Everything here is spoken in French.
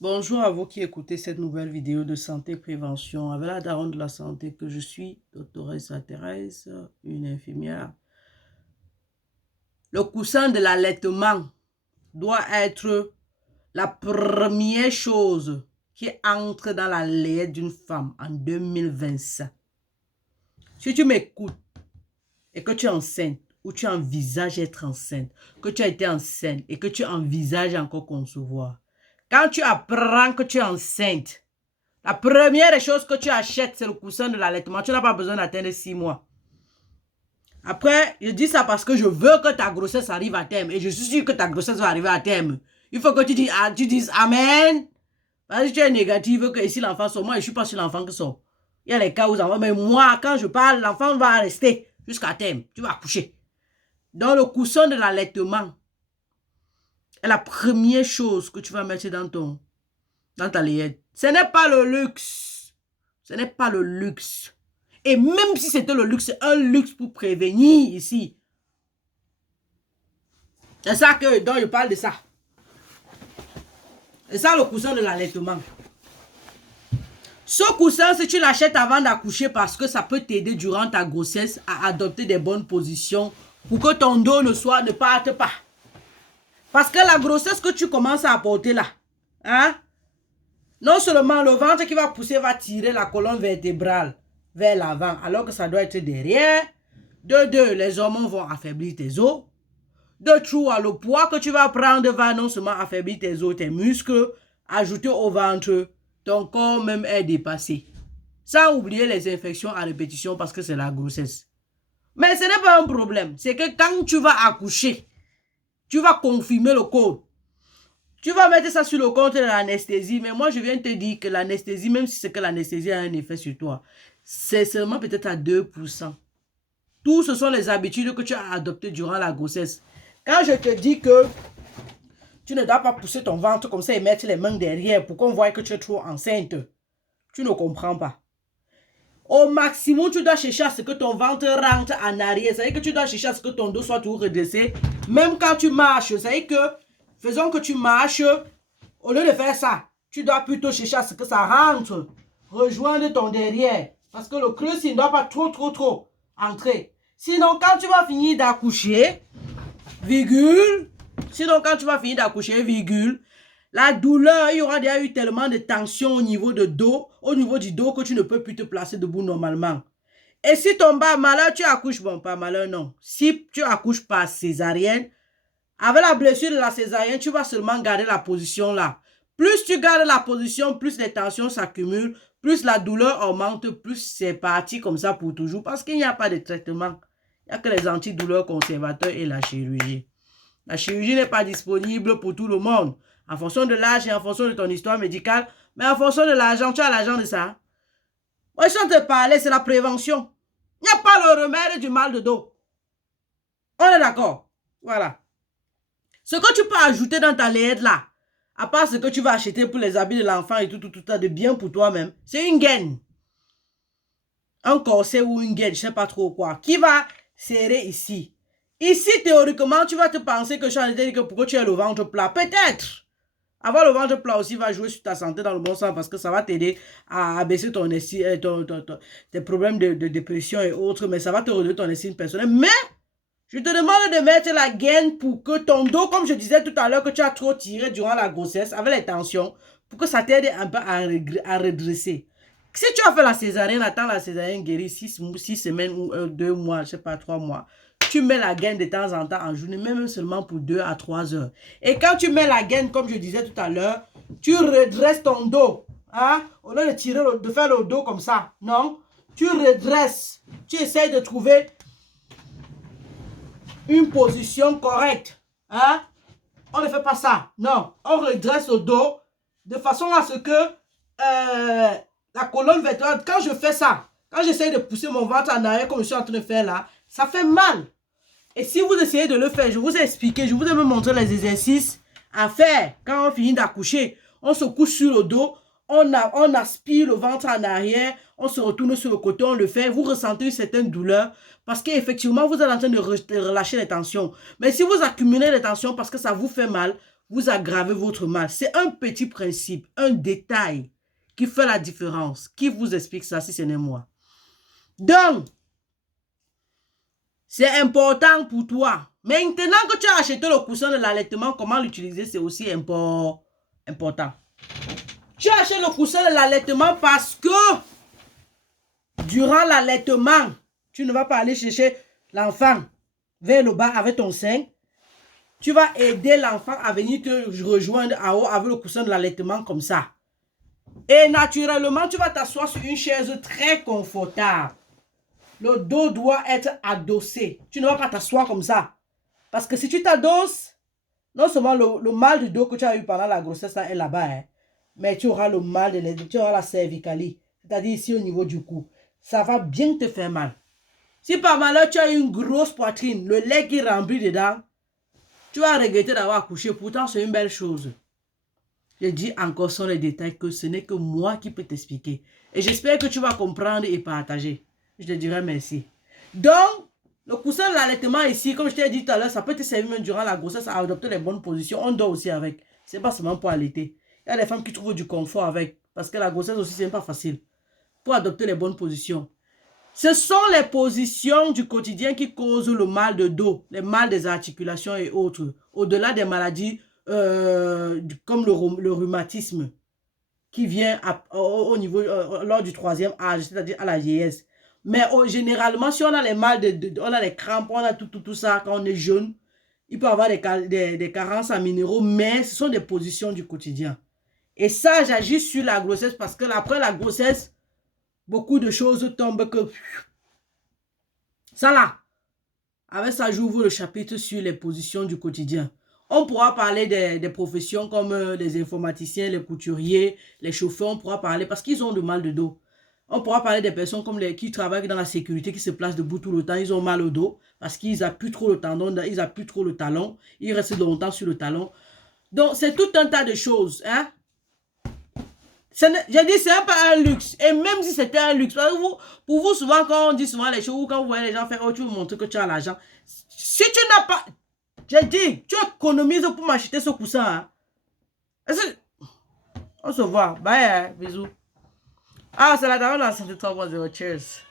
Bonjour à vous qui écoutez cette nouvelle vidéo de santé prévention avec la daronne de la santé que je suis, doctoresse Thérèse, une infirmière. Le coussin de l'allaitement doit être la première chose qui entre dans la layette d'une femme en 2025. Si tu m'écoutes et que tu es enceinte ou tu envisages être enceinte, que tu as été enceinte et que tu envisages encore concevoir, quand tu apprends que tu es enceinte, la première des choses que tu achètes, c'est le coussin de l'allaitement. Tu n'as pas besoin d'atteindre 6 mois. Après, je dis ça parce que je veux que ta grossesse arrive à terme. Et je suis sûr que ta grossesse va arriver à terme. Il faut que tu dises Amen. Parce que tu es négative, que ici l'enfant sort. Moi, je ne suis pas sur l'enfant qui sort. Il y a les cas où l'enfant, mais moi, quand je parle, l'enfant va rester jusqu'à terme. Tu vas accoucher. Donc, le coussin de l'allaitement est la première chose que tu vas mettre dans ta layette. Ce n'est pas le luxe. Ce n'est pas le luxe. Et même si c'était le luxe, c'est un luxe pour prévenir ici. C'est ça dont je parle de ça. C'est ça le coussin de l'allaitement. Ce coussin, si tu l'achètes avant d'accoucher parce que ça peut t'aider durant ta grossesse à adopter des bonnes positions pour que ton dos ne parte pas. Parce que la grossesse que tu commences à apporter là, non seulement le ventre qui va pousser va tirer la colonne vertébrale vers l'avant, alors que ça doit être derrière. De deux, les hormones vont affaiblir tes os. De trois, le poids que tu vas prendre va non seulement affaiblir tes os, tes muscles, ajouter au ventre, ton corps même est dépassé. Sans oublier les infections à répétition parce que c'est la grossesse. Mais ce n'est pas un problème. C'est que quand tu vas accoucher, tu vas confirmer le code. Tu vas mettre ça sur le compte de l'anesthésie, mais moi je viens te dire que l'anesthésie, même si c'est que l'anesthésie a un effet sur toi, c'est seulement peut-être à 2%. Tout ce sont les habitudes que tu as adoptées durant la grossesse. Quand je te dis que tu ne dois pas pousser ton ventre comme ça et mettre les mains derrière pour qu'on voie que tu es trop enceinte, tu ne comprends pas. Au maximum, tu dois chercher à ce que ton ventre rentre en arrière. C'est-à-dire que tu dois chercher à ce que ton dos soit toujours redressé. Même quand tu marches, c'est-à-dire que, faisons que tu marches, au lieu de faire ça, tu dois plutôt chercher à ce que ça rentre, rejoindre ton derrière. Parce que le creux, il ne doit pas trop entrer. Sinon, quand tu vas finir d'accoucher, la douleur, il y aura déjà eu tellement de tension au niveau du dos que tu ne peux plus te placer debout normalement. Et si ton bas malheur, tu accouches, bon, pas malheur, non. Si tu accouches par césarienne, avec la blessure de la césarienne, tu vas seulement garder la position là. Plus tu gardes la position, plus les tensions s'accumulent, plus la douleur augmente, plus c'est parti comme ça pour toujours. Parce qu'il n'y a pas de traitement. Il n'y a que les antidouleurs conservateurs et la chirurgie. La chirurgie n'est pas disponible pour tout le monde. En fonction de l'âge et en fonction de ton histoire médicale. Mais en fonction de l'argent, tu as l'argent de ça. Moi, je suis en train de parler, c'est la prévention. Il n'y a pas le remède du mal de dos. On est d'accord? Voilà. Ce que tu peux ajouter dans ta layette là, à part ce que tu vas acheter pour les habits de l'enfant et tout de bien pour toi-même, c'est une gaine. Un corset ou une gaine, je ne sais pas trop quoi, qui va serrer ici. Ici, théoriquement, tu vas te penser que je suis en train de dire que pourquoi tu as le ventre plat. Peut-être. Avoir le ventre plat aussi va jouer sur ta santé dans le bon sens parce que ça va t'aider à abaisser tes problèmes de dépression et autres, mais ça va te redonner ton estime personnelle. Mais je te demande de mettre la gaine pour que ton dos, comme je disais tout à l'heure, que tu as trop tiré durant la grossesse avec les tensions, pour que ça t'aide un peu à redresser. Si tu as fait la césarienne, attends la césarienne guérie 6 semaines ou 2 mois, je ne sais pas, 3 mois. Tu mets la gaine de temps en temps en journée, même seulement pour 2 à 3 heures. Et quand tu mets la gaine, comme je disais tout à l'heure, tu redresses ton dos. Hein? Au lieu de tirer, de faire le dos comme ça. Non. Tu redresses. Tu essaies de trouver une position correcte. Hein? On ne fait pas ça. Non. On redresse le dos de façon à ce que la colonne vertébrale, quand je fais ça, quand j'essaie de pousser mon ventre en arrière comme je suis en train de faire là, ça fait mal. Et si vous essayez de le faire, je vous ai expliqué, je vous ai même montré les exercices à faire. Quand on finit d'accoucher, on se couche sur le dos, on aspire le ventre en arrière, on se retourne sur le côté, on le fait. Vous ressentez une certaine douleur parce qu'effectivement, vous êtes en train de relâcher les tensions. Mais si vous accumulez les tensions parce que ça vous fait mal, vous aggravez votre mal. C'est un petit principe, un détail qui fait la différence. Qui vous explique ça si ce n'est moi? Donc, c'est important pour toi. Maintenant que tu as acheté le coussin de l'allaitement, comment l'utiliser, c'est aussi important. Tu achètes le coussin de l'allaitement parce que durant l'allaitement, tu ne vas pas aller chercher l'enfant vers le bas avec ton sein. Tu vas aider l'enfant à venir te rejoindre en haut avec le coussin de l'allaitement comme ça. Et naturellement, tu vas t'asseoir sur une chaise très confortable. Le dos doit être adossé. Tu ne vas pas t'asseoir comme ça. Parce que si tu t'adosses, non seulement le mal du dos que tu as eu pendant la grossesse est là-bas, hein, mais tu auras le mal tu auras la cervicalie, c'est-à-dire ici au niveau du cou. Ça va bien te faire mal. Si par malheur tu as une grosse poitrine, le lait qui remplit dedans, tu vas regretter d'avoir accouché. Pourtant, c'est une belle chose. Je dis encore sans les détails que ce n'est que moi qui peux t'expliquer. Et j'espère que tu vas comprendre et partager. Je te dirai merci. Donc, le coussin de l'allaitement ici, comme je t'ai dit tout à l'heure, ça peut te servir même durant la grossesse à adopter les bonnes positions. On dort aussi avec. C'est pas seulement pour allaiter. Il y a des femmes qui trouvent du confort avec. Parce que la grossesse aussi, c'est pas facile. Pour adopter les bonnes positions. Ce sont les positions du quotidien qui causent le mal de dos, les mal des articulations et autres. Au-delà des maladies comme le rhumatisme qui vient au niveau, lors du 3e âge, c'est-à-dire à la vieillesse. Mais généralement, si on a les mal, on a les crampes, on a tout ça quand on est jeune, il peut y avoir des carences en minéraux, mais ce sont des positions du quotidien. Et ça, j'agis sur la grossesse parce que après la grossesse, beaucoup de choses tombent que... Ça là, avec ça, j'ouvre le chapitre sur les positions du quotidien. On pourra parler des professions comme les informaticiens, les couturiers, les chauffeurs, on pourra parler parce qu'ils ont du mal de dos. On pourra parler des personnes comme qui travaillent dans la sécurité, qui se placent debout tout le temps, ils ont mal au dos parce qu'ils appuient trop le tendon, ils appuient trop le talon, ils restent longtemps sur le talon. Donc, c'est tout un tas de choses, hein. J'ai dit, c'est pas un luxe. Et même si c'était un luxe, pour vous, souvent, quand on dit souvent les choses, ou quand vous voyez les gens faire, oh, tu veux montrer que tu as l'argent. Si tu n'as pas, j'ai dit, tu économises pour m'acheter ce coussin. Hein. On se voit. Bye, hein. Bisous. Ah, c'est la dame dans la santé 3.0. Cheers.